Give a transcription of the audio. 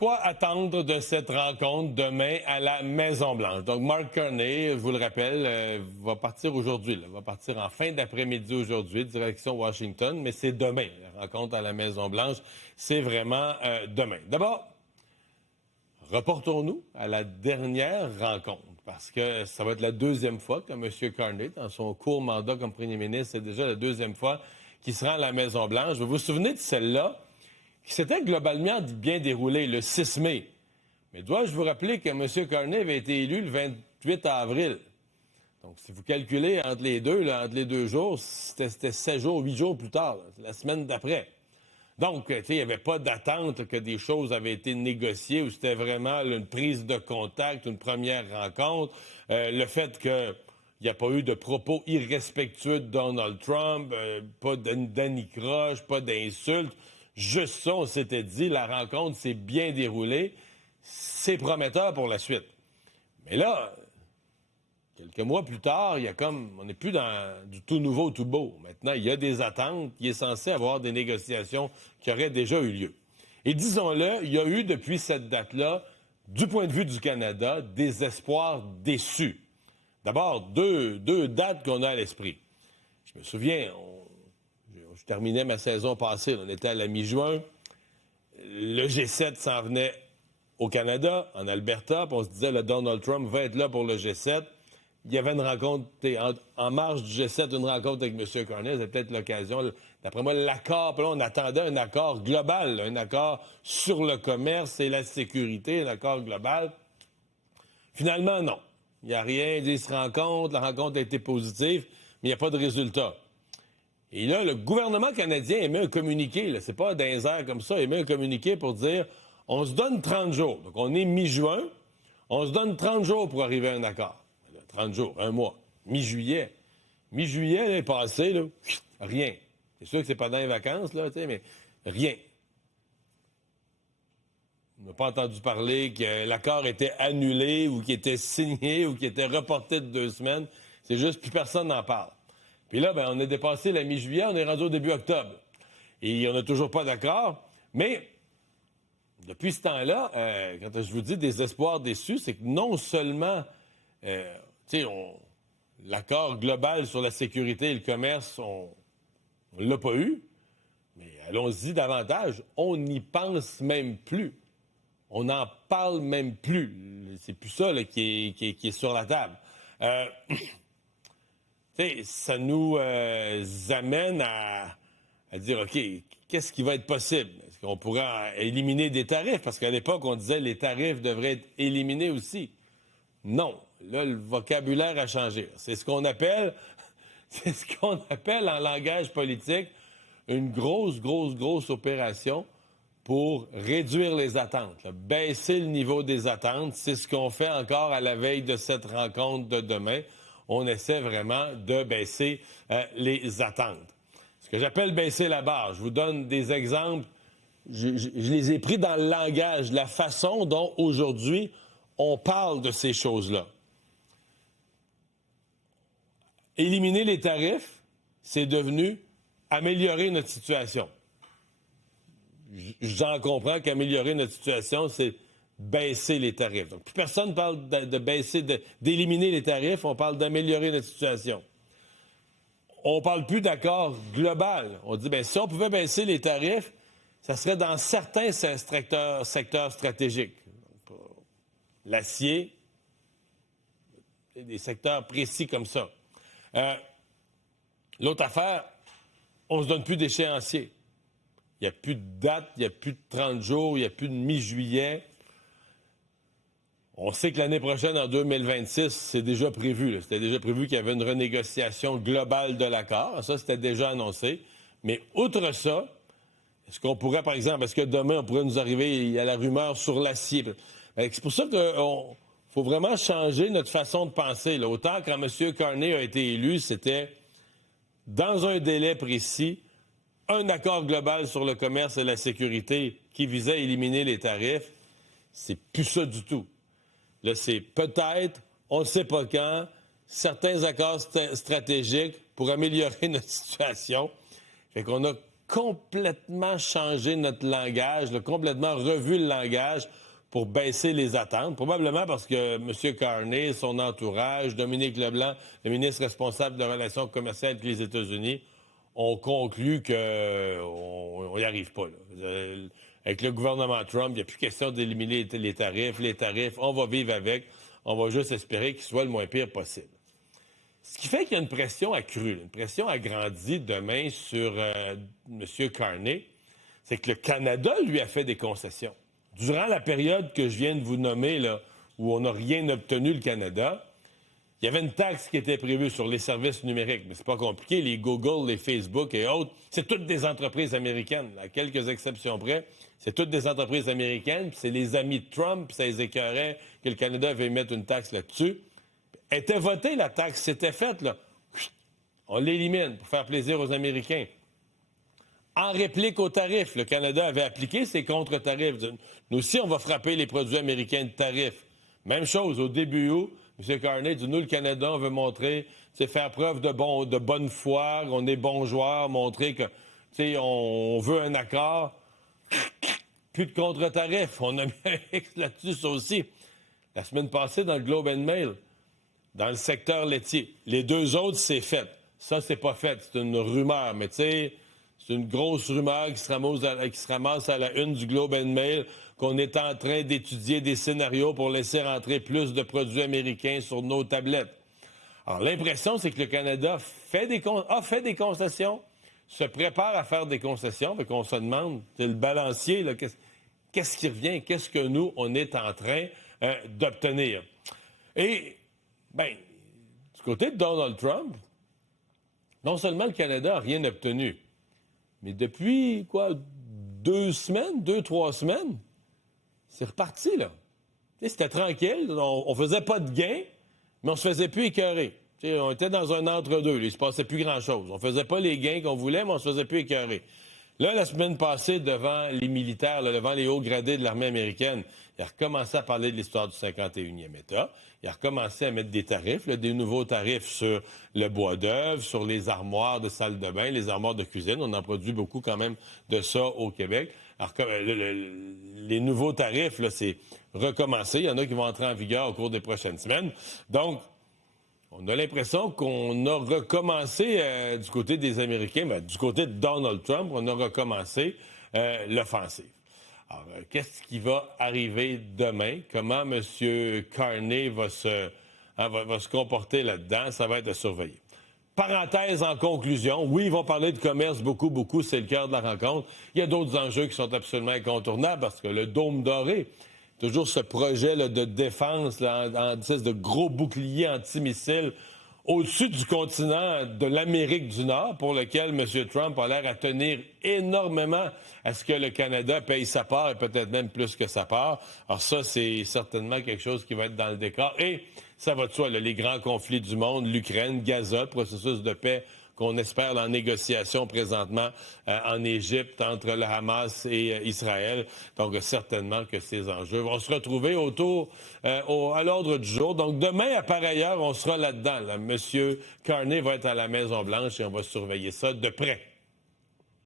Quoi attendre de cette rencontre demain à la Maison-Blanche? Donc, Mark Carney, je vous le rappelle, va partir aujourd'hui. Va partir en fin d'après-midi aujourd'hui, direction Washington, mais c'est demain, la rencontre à la Maison-Blanche. C'est vraiment demain. D'abord, reportons-nous à la dernière rencontre, parce que ça va être la deuxième fois que M. Carney, dans son court mandat comme premier ministre, c'est déjà la deuxième fois qu'il se rend à la Maison-Blanche. Vous vous souvenez de celle-là, qui s'était globalement bien déroulée le 6 mai. Mais dois-je vous rappeler que M. Carney avait été élu le 28 avril. Donc, si vous calculez entre les deux jours, c'était 7 jours, 8 jours plus tard, la semaine d'après. Donc, tu sais, il n'y avait pas d'attente que des choses avaient été négociées ou c'était vraiment une prise de contact, une première rencontre. Le fait qu'il n'y a pas eu de propos irrespectueux de Donald Trump, pas d'anicroche, pas d'insultes. Juste ça, on s'était dit, la rencontre s'est bien déroulée. C'est prometteur pour la suite. Mais là, quelques mois plus tard, on n'est plus dans du tout nouveau, tout beau. Maintenant, il y a des attentes. Il est censé avoir des négociations qui auraient déjà eu lieu. Et disons-le, il y a eu depuis cette date-là, du point de vue du Canada, des espoirs déçus. D'abord, deux dates qu'on a à l'esprit. Je me souviens, je terminais ma saison passée, on était à la mi-juin. Le G7 s'en venait au Canada, en Alberta, puis on se disait, le Donald Trump va être là pour le G7. Il y avait une rencontre, en marge du G7, une rencontre avec M. Carney, c'était peut-être l'occasion. D'après moi, l'accord, puis là, on attendait un accord global, un accord sur le commerce et la sécurité, un accord global. Finalement, non. Il n'y a rien, ils se rencontrent, la rencontre a été positive, mais il n'y a pas de résultat. Et là, le gouvernement canadien émet un communiqué, là, c'est pas dans les airs comme ça, il émet un communiqué pour dire on se donne 30 jours. Donc, on est mi-juin, on se donne 30 jours pour arriver à un accord. Là, 30 jours, un mois, mi-juillet. Mi-juillet, l'année passée, là, rien. C'est sûr que c'est pendant les vacances, là, mais rien. On n'a pas entendu parler que l'accord était annulé ou qu'il était signé ou qu'il était reporté de 2 semaines. C'est juste, plus personne n'en parle. Puis là, on a dépassé la mi-juillet, on est rendu au début octobre. Et on n'a toujours pas d'accord. Mais depuis ce temps-là, quand je vous dis des espoirs déçus, c'est que non seulement, l'accord global sur la sécurité et le commerce, on ne l'a pas eu, mais allons-y davantage, on n'y pense même plus. On n'en parle même plus. C'est plus ça là, qui est sur la table. Ça nous amène à dire, OK, qu'est-ce qui va être possible? Est-ce qu'on pourra éliminer des tarifs? Parce qu'à l'époque, on disait que les tarifs devraient être éliminés aussi. Non. Là, le vocabulaire a changé. C'est ce qu'on appelle en langage politique une grosse opération pour réduire les attentes, là, baisser le niveau des attentes. C'est ce qu'on fait encore à la veille de cette rencontre de demain. On essaie vraiment de baisser les attentes. Ce que j'appelle baisser la barre, je vous donne des exemples. Je les ai pris dans le langage, la façon dont aujourd'hui on parle de ces choses-là. Éliminer les tarifs, c'est devenu améliorer notre situation. J'en comprends qu'améliorer notre situation, c'est baisser les tarifs. Donc, plus personne parle d'éliminer les tarifs, on parle d'améliorer notre situation. On parle plus d'accord global. On dit, si on pouvait baisser les tarifs, ça serait dans certains secteurs stratégiques. L'acier, des secteurs précis comme ça. L'autre affaire, on ne se donne plus d'échéancier. Il n'y a plus de date, il n'y a plus de 30 jours, il n'y a plus de mi-juillet. On sait que l'année prochaine, en 2026, c'est déjà prévu. Là. C'était déjà prévu qu'il y avait une renégociation globale de l'accord. Ça, c'était déjà annoncé. Mais outre ça, est-ce qu'on pourrait, par exemple, est-ce que demain, on pourrait nous arriver, il y a la rumeur sur l'acier. C'est pour ça qu'il faut vraiment changer notre façon de penser. Là. Autant quand M. Carney a été élu, c'était dans un délai précis, un accord global sur le commerce et la sécurité qui visait à éliminer les tarifs. C'est plus ça du tout. Là, c'est peut-être, on ne sait pas quand, certains accords stratégiques pour améliorer notre situation. Fait qu'on a complètement changé notre langage, complètement revu le langage pour baisser les attentes. Probablement parce que M. Carney, son entourage, Dominique Leblanc, le ministre responsable de relations commerciales avec les États-Unis, ont conclu qu'on n'y arrive pas. Là. Avec le gouvernement Trump, il n'y a plus question d'éliminer les tarifs, on va vivre avec, on va juste espérer qu'il soit le moins pire possible. Ce qui fait qu'il y a une pression accrue, une pression agrandie demain sur M. Carney, c'est que le Canada lui a fait des concessions. Durant la période que je viens de vous nommer, là, où on n'a rien obtenu, le Canada, il y avait une taxe qui était prévue sur les services numériques, mais c'est pas compliqué. Les Google, les Facebook et autres, c'est toutes des entreprises américaines. À quelques exceptions près, c'est toutes des entreprises américaines, puis c'est les amis de Trump, puis ça les écœurait que le Canada avait mettre une taxe là-dessus. Était votée, la taxe, c'était faite, là. On l'élimine pour faire plaisir aux Américains. En réplique aux tarifs, le Canada avait appliqué ses contre-tarifs. Nous aussi, on va frapper les produits américains de tarifs. Même chose, au début août, M. Carney dit, nous, le Canada, on veut montrer, faire preuve de bonne foi, on est bons joueurs, montrer que, on veut un accord. Plus de contre-tarifs. On a mis un X là-dessus, ça aussi. La semaine passée, dans le Globe and Mail, dans le secteur laitier, les deux autres, c'est fait. Ça, c'est pas fait. C'est une rumeur, mais c'est une grosse rumeur qui se ramasse à la une du Globe and Mail, qu'on est en train d'étudier des scénarios pour laisser rentrer plus de produits américains sur nos tablettes. Alors, l'impression, c'est que le Canada a fait des concessions, se prépare à faire des concessions, fait qu'on se demande, c'est le balancier, là, qu'est-ce qui revient, qu'est-ce que nous, on est en train d'obtenir. Et, du côté de Donald Trump, non seulement le Canada n'a rien obtenu, mais depuis, 2, 3 semaines, c'est reparti, là. C'était tranquille, on faisait pas de gains, mais on se faisait plus écœurer. On était dans un entre-deux, là, il se passait plus grand-chose. On faisait pas les gains qu'on voulait, mais on se faisait plus écœurer. Là, la semaine passée, devant les militaires, là, devant les hauts gradés de l'armée américaine, il a recommencé à parler de l'histoire du 51e État. Il a recommencé à mettre des tarifs, là, des nouveaux tarifs sur le bois d'œuvre, sur les armoires de salle de bain, les armoires de cuisine. On en produit beaucoup quand même de ça au Québec. Alors, les nouveaux tarifs, là, c'est recommencé. Il y en a qui vont entrer en vigueur au cours des prochaines semaines. Donc, on a l'impression qu'on a recommencé du côté des Américains, du côté de Donald Trump, on a recommencé l'offensive. Alors, qu'est-ce qui va arriver demain? Comment M. Carney va se comporter là-dedans? Ça va être à surveiller. Parenthèse en conclusion, oui, ils vont parler de commerce beaucoup, c'est le cœur de la rencontre. Il y a d'autres enjeux qui sont absolument incontournables parce que le dôme doré, toujours ce projet là, de défense là, en espèce de gros bouclier antimissile au-dessus du continent de l'Amérique du Nord, pour lequel M. Trump a l'air à tenir énormément à ce que le Canada paye sa part et peut-être même plus que sa part. Alors ça, c'est certainement quelque chose qui va être dans le décor. Et ça va de soi, là, les grands conflits du monde, l'Ukraine, Gaza, processus de paix qu'on espère en négociation présentement en Égypte entre le Hamas et Israël. Donc, certainement que ces enjeux vont se retrouver à l'ordre du jour. Donc, demain, à par ailleurs, on sera là-dedans. Là. Monsieur Carney va être à la Maison-Blanche et on va surveiller ça de près.